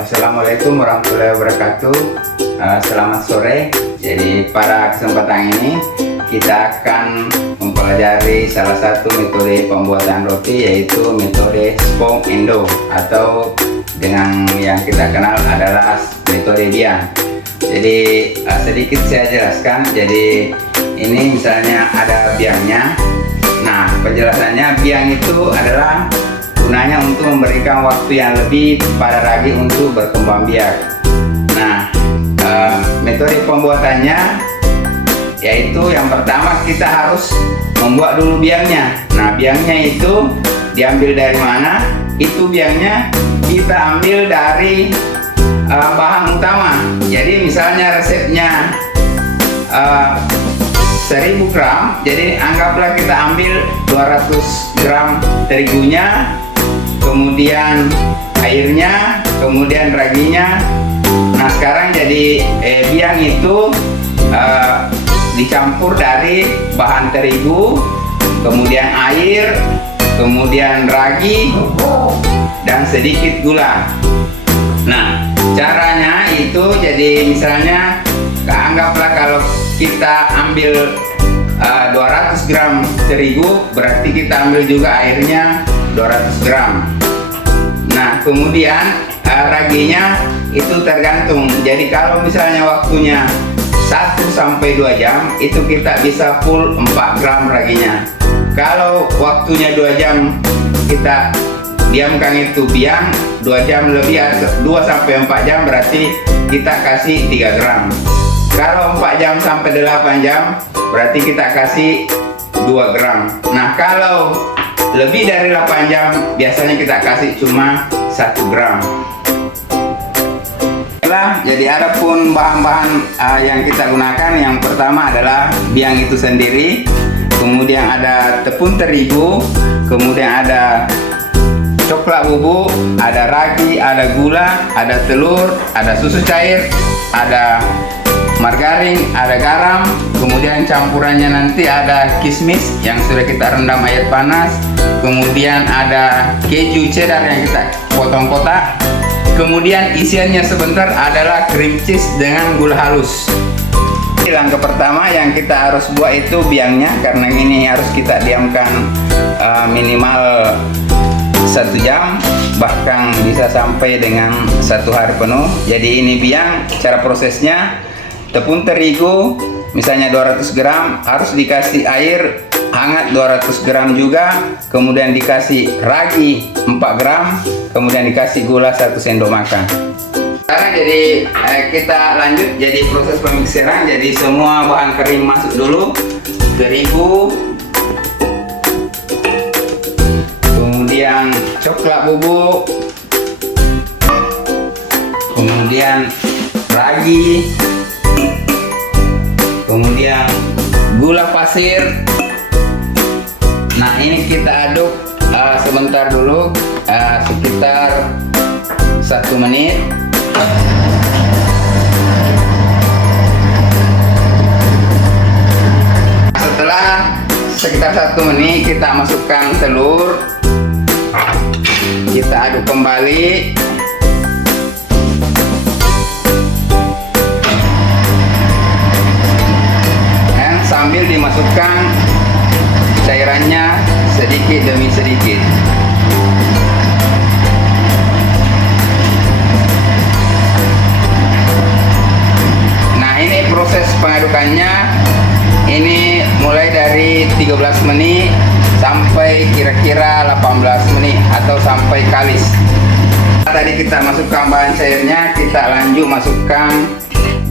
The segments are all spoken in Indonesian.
Assalamualaikum warahmatullahi wabarakatuh. Selamat sore. Jadi pada kesempatan ini kita akan mempelajari salah satu metode pembuatan roti, yaitu metode Spong Endo atau dengan yang kita kenal adalah metode biang. Jadi sedikit saya jelaskan. Jadi ini misalnya ada biangnya. Nah, penjelasannya, biang itu adalah gunanya untuk memberikan waktu yang lebih pada ragi untuk berkembang biak. Nah, metode pembuatannya yaitu yang pertama kita harus membuat dulu biangnya. Nah, biangnya itu diambil dari mana? Itu biangnya kita ambil dari bahan utama. Jadi misalnya resepnya 1000 gram, jadi anggaplah kita ambil 200 gram terigunya, kemudian airnya, kemudian raginya. Nah, sekarang jadi biang itu dicampur dari bahan terigu, kemudian air, kemudian ragi, dan sedikit gula. Nah, caranya itu jadi misalnya anggaplah kalau kita ambil 200 gram terigu, berarti kita ambil juga airnya 200 gram. Nah, kemudian raginya itu tergantung. Jadi kalau misalnya waktunya 1-2 jam, itu kita bisa full 4 gram raginya. Kalau waktunya 2 jam, kita diamkan itu biang 2 jam lebih, 2-4 jam, berarti kita kasih 3 gram. Kalau 4 jam sampai 8 jam, berarti kita kasih 2 gram. Nah, kalau lebih dari 8 jam, biasanya kita kasih cuma 1 gram. Jadi ada pun bahan-bahan yang kita gunakan. Yang pertama adalah biang itu sendiri, kemudian ada tepung terigu, kemudian ada coklat bubuk, ada ragi, ada gula, ada telur, ada susu cair, ada margarin, ada garam, kemudian campurannya nanti ada kismis yang sudah kita rendam air panas, kemudian ada keju cheddar yang kita potong kotak, kemudian isiannya sebentar adalah cream cheese dengan gula halus. Langkah pertama yang kita harus buat itu biangnya, karena ini harus kita diamkan minimal 1 jam, bahkan bisa sampai dengan 1 hari penuh. Jadi ini biang, cara prosesnya: tepung terigu misalnya 200 gram harus dikasih air hangat 200 gram juga, kemudian dikasih ragi 4 gram, kemudian dikasih gula 1 sendok makan. Sekarang jadi kita lanjut jadi proses pemiksiran. Jadi semua bahan kering masuk dulu, terigu, kemudian coklat bubuk, kemudian ragi, kemudian gula pasir. Nah, ini kita aduk sebentar dulu, sekitar 1 menit. Setelah sekitar 1 menit, kita masukkan telur, kita aduk kembali. Sambil dimasukkan cairannya sedikit demi sedikit. Nah, ini proses pengadukannya. Ini mulai dari 13 menit sampai kira-kira 18 menit atau sampai kalis. Tadi kita masukkan bahan cairnya, kita lanjut masukkan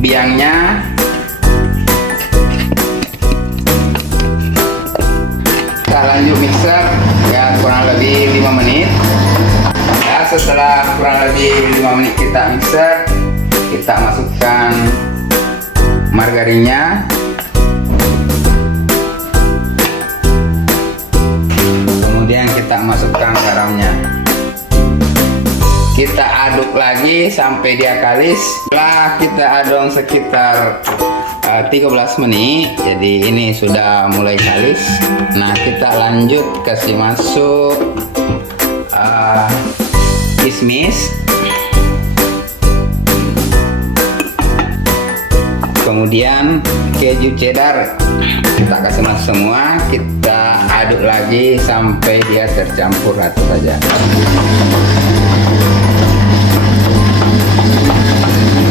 biangnya. Kita lanjut mixer ya kurang lebih 5 menit. Ya, setelah kurang lebih 5 menit kita mixer, kita masukkan margarinnya, kemudian kita masukkan garamnya. Kita aduk lagi sampai dia kalis. Setelah kita aduk sekitar 13 menit, jadi ini sudah mulai kalis. Nah, kita lanjut kasih masuk kismis, kemudian keju cheddar kita kasih masuk semua, kita aduk lagi sampai dia tercampur rata saja.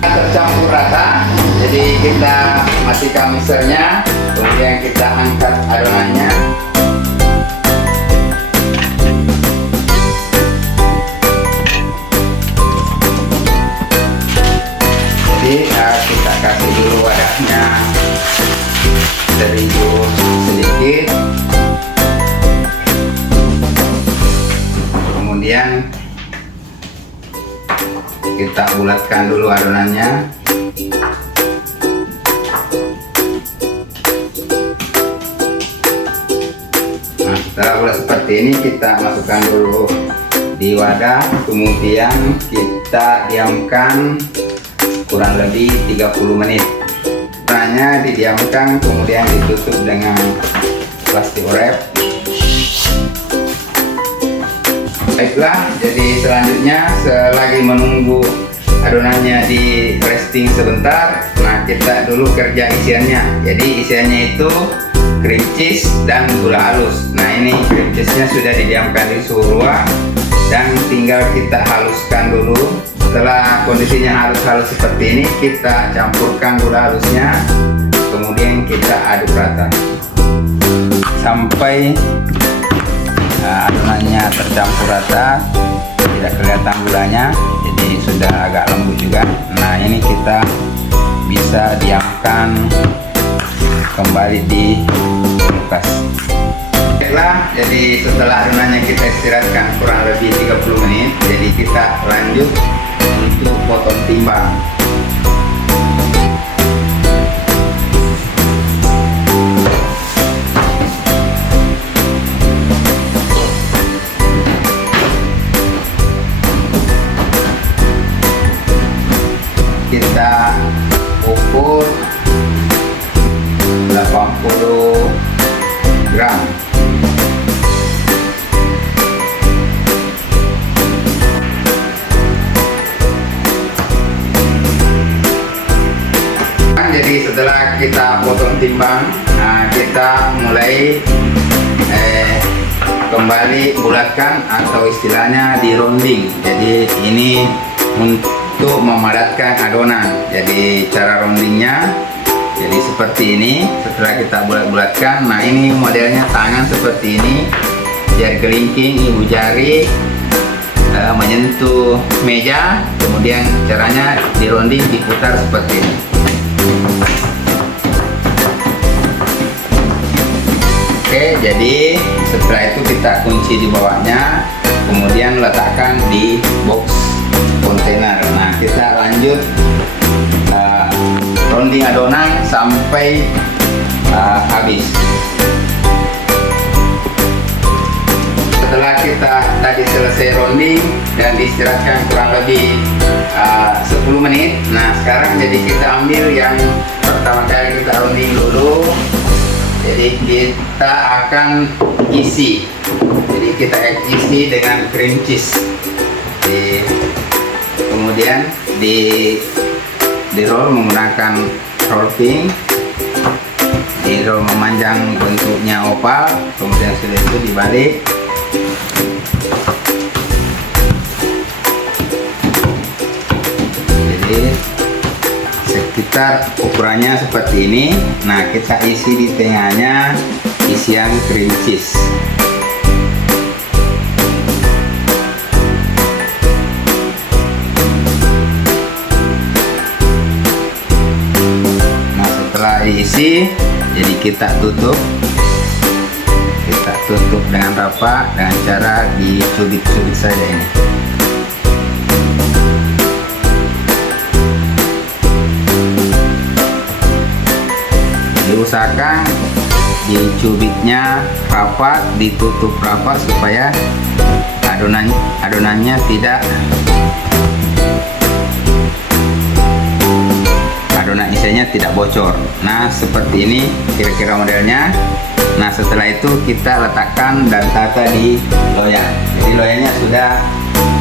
Tercampur rata, jadi kita matikan mixernya, kemudian kita angkat adonannya. Jadi kita kasih dulu wadahnya terigu sedikit, kemudian kita bulatkan dulu adonannya. Nah, setelah bulat seperti ini kita masukkan dulu di wadah, kemudian kita diamkan kurang lebih 30 menit. Caranya didiamkan, kemudian ditutup dengan plastik wrap. Baiklah, jadi selanjutnya selagi menunggu adonannya di resting sebentar, nah kita dulu kerja isiannya. Jadi isiannya itu cream cheese dan gula halus. Nah ini cream cheese-nya sudah didiamkan di suhu ruang dan tinggal kita haluskan dulu. Setelah kondisinya halus-halus seperti ini, kita campurkan gula halusnya, kemudian kita aduk rata sampai adonannya tercampur rata, tidak kelihatan gulanya, jadi sudah agak lembut juga. Nah ini kita bisa diamkan kembali di kulkas. Baiklah, jadi setelah adonannya kita istirahatkan kurang lebih 30 menit, jadi kita lanjut untuk potong timbang. Kita ukur 80 gram. Jadi setelah kita potong timbang, nah kita mulai kembali bulatkan atau istilahnya di rounding. Jadi ini untuk memadatkan adonan. Jadi cara roundingnya jadi seperti ini. Setelah kita bulat-bulatkan, nah ini modelnya tangan seperti ini, jari kelingking ibu jari menyentuh meja, kemudian caranya di rounding diputar seperti ini. Oke, jadi setelah itu kita kunci di bawahnya, kemudian letakkan di box kontainer. Nah kita lanjut rounding adonan sampai habis. Setelah kita tadi selesai rounding dan diistirahatkan kurang lebih 10 menit, nah sekarang jadi kita ambil yang pertama kali kita rounding dulu. Jadi kita akan isi, jadi kita isi dengan cream cheese. Kemudian di roll menggunakan roll pin, di roll memanjang bentuknya oval, kemudian sudah itu dibalik. Jadi sekitar ukurannya seperti ini. Nah kita isi di tengahnya isian cream cheese. Nah setelah diisi, jadi kita tutup dengan rapat dengan cara dicubit-cubit saja ini. Diusahakan dicubitnya rapat, ditutup rapat supaya adonannya tidak, adonan isinya tidak bocor. Nah seperti ini kira-kira modelnya. Nah setelah itu kita letakkan dan tata di loyang. Jadi loyangnya sudah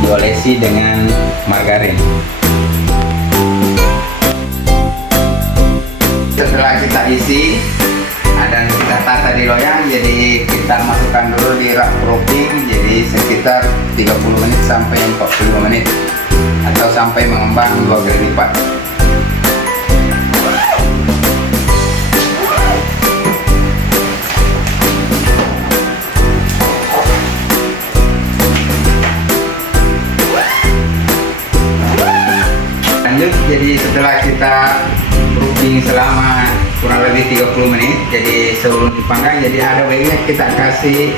diolesi dengan margarin. setelah kita isi dan kita tata di loyang, jadi kita masukkan dulu di rak proofing, jadi sekitar 30 menit sampai 45 menit atau sampai mengembang 2 kali lipat. Lanjut, jadi setelah kita proofing selama kurang lebih 30 menit, jadi sebelum dipanggang, jadi ada baiknya kita kasih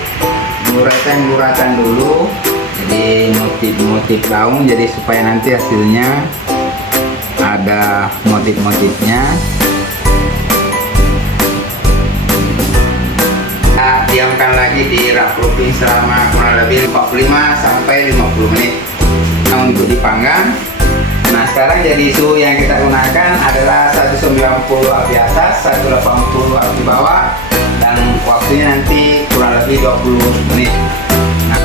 guratan dulu, jadi motif-motif daun, jadi supaya nanti hasilnya ada motif-motifnya. Kita diamkan lagi di rak proofing selama kurang lebih 45 sampai 50 menit untuk dipanggang. Nah, sekarang jadi suhu yang kita gunakan adalah 190 watt di atas, 180 watt di bawah, dan waktunya nanti kurang lebih 20 menit. Nah,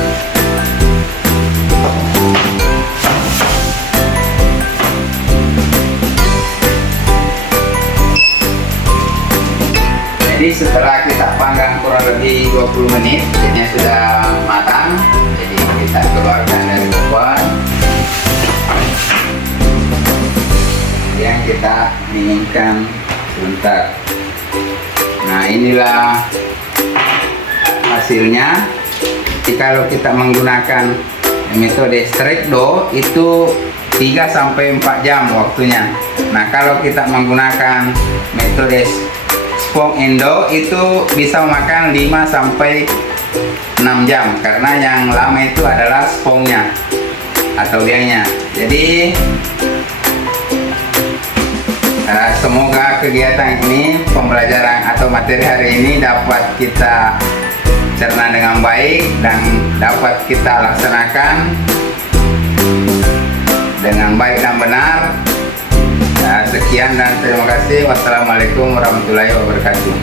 jadi setelah kita panggang kurang lebih 20 menit, jadinya sudah matang. Jadi kita keluarkan dari oven. Yang kita dinginkan sebentar. Nah, inilah hasilnya. Jadi kalau kita menggunakan metode strike dough itu 3 sampai 4 jam waktunya. Nah, kalau kita menggunakan metode sponge and dough itu bisa memakan 5 sampai 6 jam karena yang lama itu adalah spongnya atau biangnya. Jadi semoga kegiatan ini, pembelajaran atau materi hari ini dapat kita cerna dengan baik dan dapat kita laksanakan dengan baik dan benar. Sekian dan terima kasih. Wassalamualaikum warahmatullahi wabarakatuh.